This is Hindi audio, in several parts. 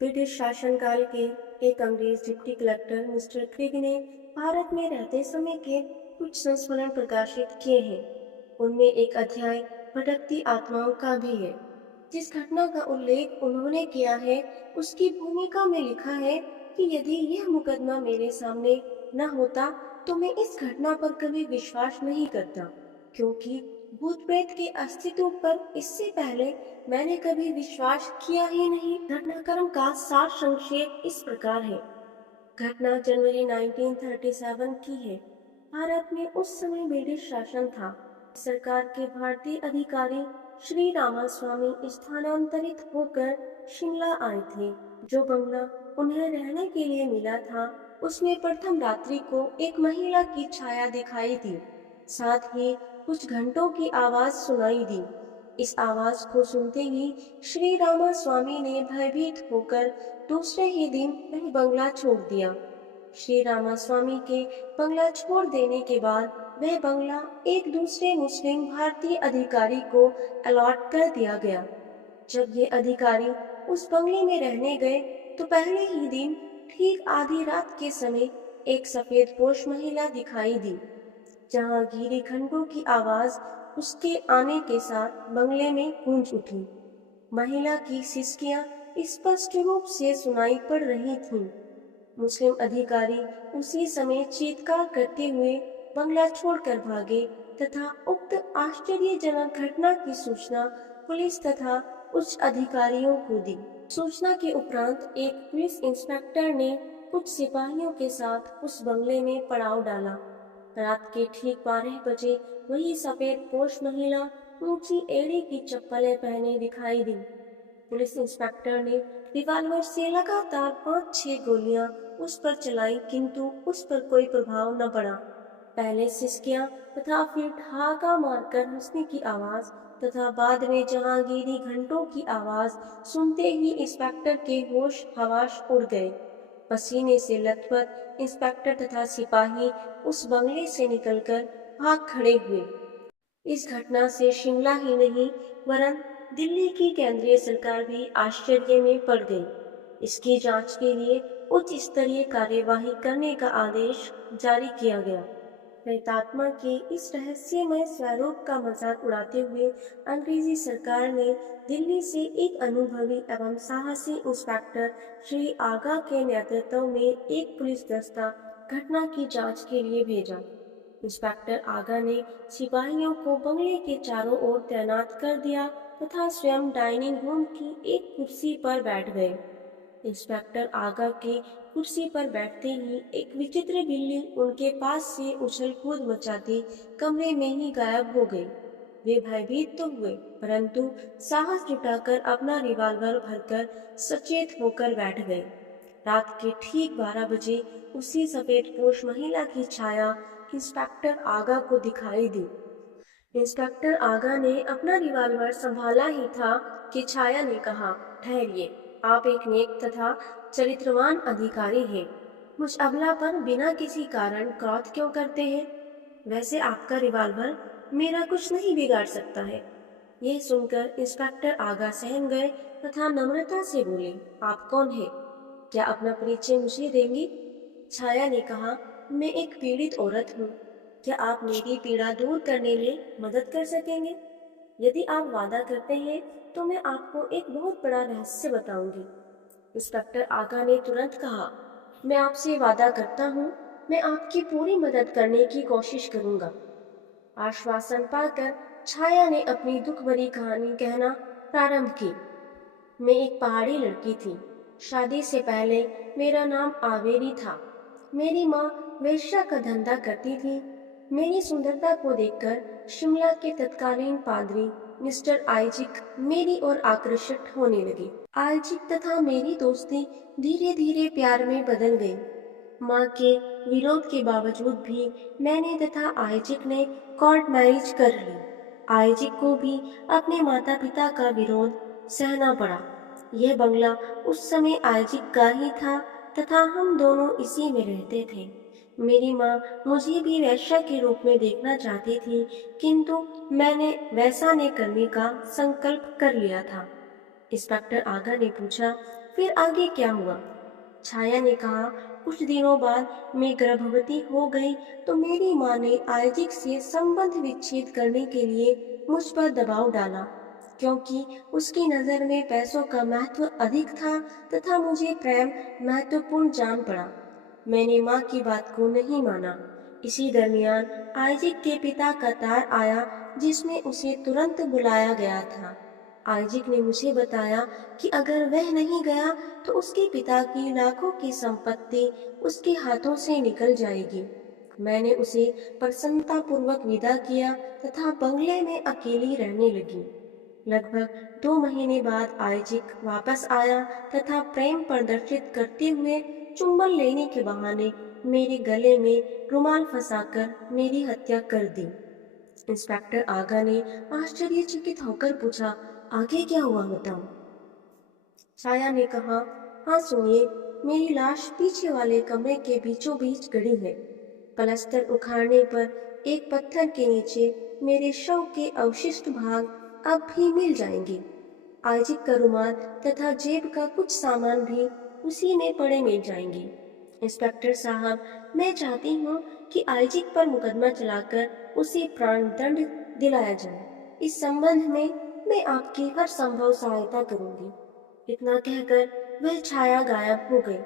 ब्रिटिश शासनकाल के एक अंग्रेज डिप्टी कलेक्टर मिस्टर क्रिग ने भारत में रहते समय के कुछ संस्मरण प्रकाशित किए हैं। उनमें एक अध्याय भटकती आत्माओं का भी है। जिस घटना का उल्लेख उन्होंने किया है, उसकी भूमिका में लिखा है कि यदि यह मुकदमा मेरे सामने न होता, तो मैं इस घटना पर कभी विश्वास नहीं करता, क्योंकि भूत प्रेत के अस्तित्व पर इससे पहले मैंने कभी विश्वास किया ही नहीं। घटनाक्रम का सार संक्षेप इस प्रकार है। घटना जनवरी 1937 की है। भारत में उस समय ब्रिटिश शासन था। सरकार के भारतीय अधिकारी श्री रामास्वामी स्थानांतरित होकर शिमला आए थे। जो बंगला उन्हें रहने के लिए मिला था, उसमें प्रथम रात्रि को एक महिला की छाया दिखाई दी। साथ ही कुछ घंटों की आवाज सुनाई दी। इस आवाज को सुनते ही श्री रामास्वामी ने भयभीत होकर दूसरे ही दिन वह बंगला छोड़ दिया। श्री रामास्वामी के बंगला छोड़ देने के बाद वह बंगला एक दूसरे मुस्लिम भारतीय अधिकारी को अलॉट कर दिया गया। जब ये अधिकारी उस बंगले में रहने गए, तो पहले ही दिन ठीक आधी रात के समय एक सफेद पोश महिला दिखाई दी। जहांगीरी घंटों की आवाज उसके आने के साथ बंगले में गूंज उठी। महिला की सिसकियां स्पष्ट रूप से सुनाई पड़ रही थीं। मुस्लिम अधिकारी उसी समय चीत्कार करते हुए बंगला छोड़कर भागे तथा उक्त आश्चर्यजनक घटना की सूचना पुलिस तथा उच्च अधिकारियों को दी। सूचना के उपरांत एक पुलिस इंस्पेक्टर ने कुछ सिपाहियों के साथ उस बंगले में पड़ाव डाला। रात के ठीक 12 बजे वही सफेद पोश महिला ऊंची एड़ी की चप्पलें पहने दिखाई दी। पुलिस इंस्पेक्टर ने रिवॉल्वर से लगातार 5-6 गोलियां उस पर चलाई, किंतु उस पर कोई प्रभाव न पड़ा। पहले सिसकियां तथा फिर ठहाका मारकर हंसने की आवाज तथा बाद में जहांगीरी घंटों की आवाज सुनते ही इंस्पेक्टर के होश हवास उड़ गए। पसीने से लथपथ इंस्पेक्टर तथा सिपाही उस बंगले से निकलकर भाग खड़े हुए। इस घटना से शिमला ही नहीं, वरन दिल्ली की केंद्रीय सरकार भी आश्चर्य में पड़ गई। इसकी जांच के लिए उच्च स्तरीय कार्यवाही करने का आदेश जारी किया गया। प्रेतात्मा के इस रहस्यमय स्वरूप का मजाक उड़ाते हुए अंग्रेजी सरकार ने दिल्ली से एक अनुभवी एवं साहसी इंस्पेक्टर श्री आगा के नेतृत्व में एक पुलिस दस्ता घटना की जांच के लिए भेजा। इंस्पेक्टर आगा ने सिपाहियों को बंगले के चारों ओर तैनात कर दिया तथा स्वयं डाइनिंग रूम की एक कुर्सी पर बैठ गए। इंस्पेक्टर आगा के कुर्सी पर बैठते ही एक विचित्र बिल्ली उनके पास से उछल कूद मचाती कमरे में ही गायब हो गई। वे भयभीत तो हुए, परंतु साहस जुटाकर अपना रिवॉल्वर भरकर सचेत होकर बैठ गए। रात के ठीक 12 बजे उसी सफेद पोश महिला की छाया इंस्पेक्टर आगा को दिखाई दी। इंस्पेक्टर आगा ने अपना रिवॉल्वर संभाला ही था कि छाया ने कहा, ठहरिए, आप एक नेक तथा चरित्रवान अधिकारी हैं। मुझ अबला पर बिना किसी कारण क्रोध क्यों करते हैं? वैसे आपका रिवॉल्वर मेरा कुछ नहीं बिगाड़ सकता है। यह सुनकर इंस्पेक्टर आगा सहम गए तथा नम्रता से बोले, आप कौन हैं? क्या अपना परिचय मुझे देंगी? छाया ने कहा, मैं एक पीड़ित औरत हूँ। क्या आप मेरी पीड़ा दूर करने में मदद कर सकेंगे? यदि आप वादा करते हैं, तो मैं आपको एक बहुत बड़ा रहस्य बताऊंगी। इंस्पेक्टर आगा ने तुरंत कहा, मैं आपसे वादा करता हूँ, मैं आपकी पूरी मदद करने की कोशिश करूंगा। आश्वासन पाकर छाया ने अपनी दुख भरी कहानी कहना प्रारंभ की। मैं एक पहाड़ी लड़की थी। शादी से पहले मेरा नाम आवेरी था। मेरी माँ वेश्या का धंधा करती थी। मेरी सुंदरता को देखकर शिमला के तत्कालीन पादरी मिस्टर आइजिक मेरी ओर आकर्षित होने लगे। आइजिक तथा मेरी दोस्ती धीरे धीरे प्यार में बदल गई। माँ के विरोध के बावजूद भी मैंने तथा आइजिक ने कोर्ट मैरिज कर ली। आइजिक को भी अपने माता पिता का विरोध सहना पड़ा। यह बंगला उस समय आइजिक का ही था तथा हम दोनों इसी में रहते थे। मेरी माँ मुझे भी वैश्या के रूप में देखना चाहती थी, किंतु मैंने वैसा नहीं करने का संकल्प कर लिया था। इंस्पेक्टर आगा ने पूछा, फिर आगे क्या हुआ? छाया ने कहा, कुछ दिनों बाद मैं गर्भवती हो गई तो मेरी माँ ने आइजिक से संबंध विच्छेद करने के लिए मुझ पर दबाव डाला, क्योंकि उसकी नज़र में पैसों का महत्व अधिक था तथा मुझे प्रेम महत्वपूर्ण जान पड़ा। मैंने माँ की बात को नहीं माना। इसी दरमियान आइजिक के पिता का तार आया, जिसमें उसे तुरंत बुलाया गया था। आइजिक ने मुझे बताया कि अगर वह नहीं गया तो उसके पिता की लाखों की संपत्ति उसके हाथों से निकल जाएगी। मैंने उसे प्रसन्नतापूर्वक विदा किया तथा बंगले में अकेली रहने लगी। लगभग 2 महीने बाद आइजिक वापस आया तथा प्रेम प्रदर्शित करते हुए चुंबन लेने के बहाने मेरे गले में रुमाल फंसाकर मेरी हत्या कर दी। इंस्पेक्टर आगा ने आश्चर्यचकित होकर पूछा, आगे क्या हुआ बताओ? छाया ने कहा, हाँ सुनिए, मेरी लाश पीछे वाले कमरे के बीचों बीच गड़ी है। पलस्तर उखाड़ने पर एक पत्थर के नीचे मेरे शव के अवशिष्ट भाग अब भी मिल जाएंगे। आइजिक का रुमाल तथा जेब का कुछ सामान भी उसी में पड़े मिल जाएंगे। इंस्पेक्टर साहब, मैं चाहती हूँ कि आइजिक पर मुकदमा चलाकर उसे प्राणदंड दिलाया जाए। इस संबंध में मैं आपकी हर संभव सहायता करूंगी। इतना कहकर वह छाया गायब हो गई।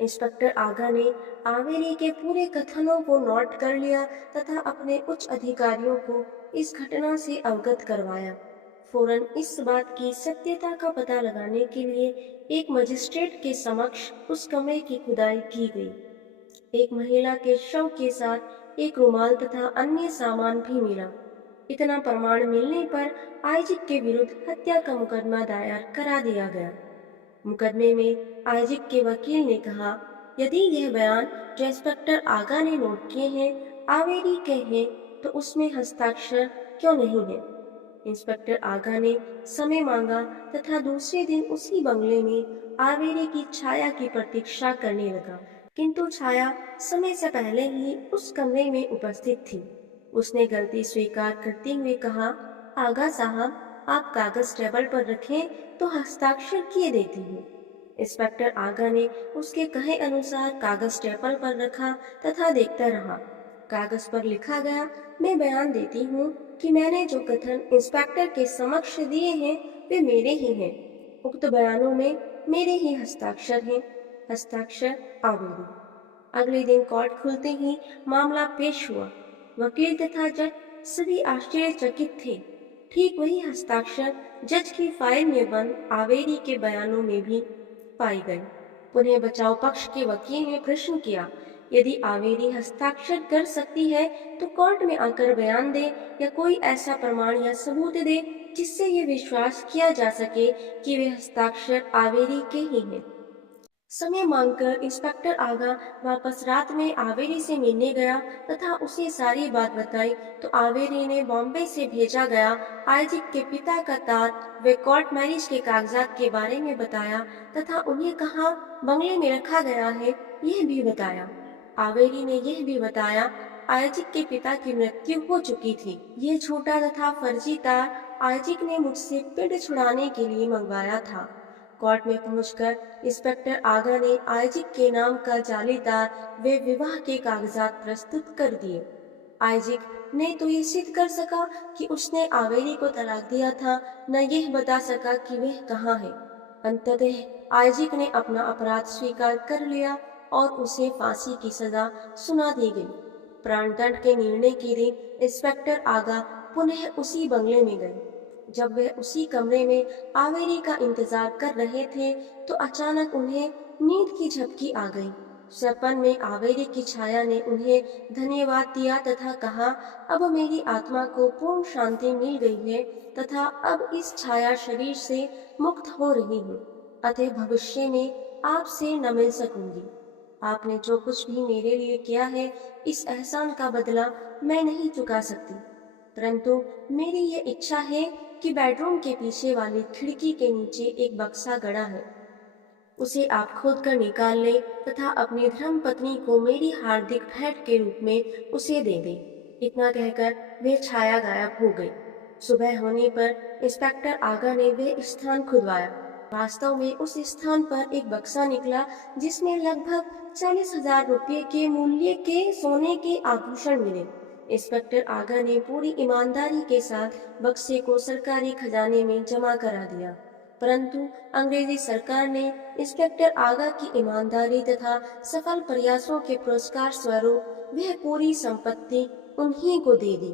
इंस्पेक्टर आगा ने आवेरी के पूरे कथनों को नोट कर लिया तथा अपने उच्च अधिकारियों को इस घटना से अवगत करवाया। फौरन इस बात की सत्यता का पता लगाने के लिए एक मजिस्ट्रेट के समक्ष उस कमरे की खुदाई की गई। एक महिला के शव के साथ एक रुमाल तथा अन्य सामान भी मिला। इतना प्रमाण मिलने पर आइजिक के विरुद्ध हत्या का मुकदमा दायर करा दिया गया। मुकदमे में आइजिक के वकील ने कहा, यदि यह बयान जो इंस्पेक्टर आगा ने नोट किए हैं आवेरी के हैं तो उसमें हस्ताक्षर क्यों नहीं है? इंस्पेक्टर आगा ने समय मांगा तथा दूसरे दिन उसी बंगले में आवेरी की छाया की प्रतीक्षा करने लगा। किंतु छाया समय से पहले ही उस कमरे में उपस्थित थी। उसने गलती स्वीकार करते हुए कहा, आगा साहब, आप कागज टेबल पर रखें तो हस्ताक्षर किए देती हूँ। इंस्पेक्टर आगा ने उसके कहे अनुसार कागज टेबल पर रखा तथा देखता रहा। कागज पर लिखा गया, मैं बयान देती हूँ कि मैंने जो कथन इंस्पेक्टर के समक्ष दिए हैं वे मेरे ही हैं। उक्त बयानों में मेरे ही हस्ताक्षर हैं। हस्ताक्षर आवेरी। अगले दिन कोर्ट खुलते ही मामला पेश हुआ। वकील तथा जज सभी आश्चर्यचकित थे। ठीक वही हस्ताक्षर जज की फाइल में बंद आवेरी के बयानों में भी पाई गई। पुनः बचाव पक्ष के वकील ने प्रश्न किया, यदि आवेरी हस्ताक्षर कर सकती है तो कोर्ट में आकर बयान दे या कोई ऐसा प्रमाण या सबूत दे जिससे ये विश्वास किया जा सके कि वे हस्ताक्षर आवेरी के ही हैं। समय मांगकर इंस्पेक्टर आगा वापस रात में आवेरी से मिलने गया तथा उसे सारी बात बताई तो आवेरी ने बॉम्बे से भेजा गया आइजिक के पिता का तार वे कोर्ट मैरिज के कागजात के बारे में बताया तथा उन्हें कहाँ बंगले में रखा गया है यह भी बताया। आवेरी ने यह भी बताया आइजिक के पिता की मृत्यु हो चुकी थी। ये झूठा तथा फर्जी तार आइजिक ने मुझसे पिंड छुड़ाने के लिए मंगवाया था। कोर्ट में पहुंचकर इंस्पेक्टर आगा ने आइजिक के नाम का जाली तार वे विवाह के कागजात प्रस्तुत कर दिए। आइजिक ने तो ये सिद्ध कर सका कि उसने आवेरी को तलाक दिया था, न यह बता सका कि वह कहाँ है। अंततः आइजिक ने अपना अपराध स्वीकार कर लिया और उसे फांसी की सजा सुना दी गई। प्राणदंड के निर्णय के दिन इंस्पेक्टर आगा पुनः उसी बंगले में गए। जब वे उसी कमरे में आवेरी का इंतजार कर रहे थे तो अचानक उन्हें नींद की झपकी आ गई। सपन में आवेरी की छाया ने उन्हें धन्यवाद दिया तथा कहा, अब मेरी आत्मा को पूर्ण शांति मिल गई है तथा अब इस छाया शरीर से मुक्त हो रही हूँ, अतः भविष्य में आपसे न मिल सकूंगी। आपने जो कुछ भी मेरे लिए किया है इस एहसान का बदला मैं नहीं चुका सकती, परंतु मेरी ये इच्छा है कि बेडरूम के पीछे वाली खिड़की के नीचे एक बक्सा गड़ा है, उसे आप खोद कर निकाल लें तथा अपनी धर्म पत्नी को मेरी हार्दिक भेंट के रूप में उसे दे दें। इतना कहकर वह छाया गायब हो गई। सुबह होने पर इंस्पेक्टर आगा ने वह स्थान खुदवाया। वास्तव में उस स्थान पर एक बक्सा निकला जिसमें लगभग 40,000 रुपये के मूल्य के सोने के आभूषण मिले। इंस्पेक्टर आगा ने पूरी ईमानदारी के साथ बक्से को सरकारी खजाने में जमा करा दिया, परंतु अंग्रेजी सरकार ने इंस्पेक्टर आगा की ईमानदारी तथा सफल प्रयासों के पुरस्कार स्वरूप वह पूरी संपत्ति उन्हीं को दे दी।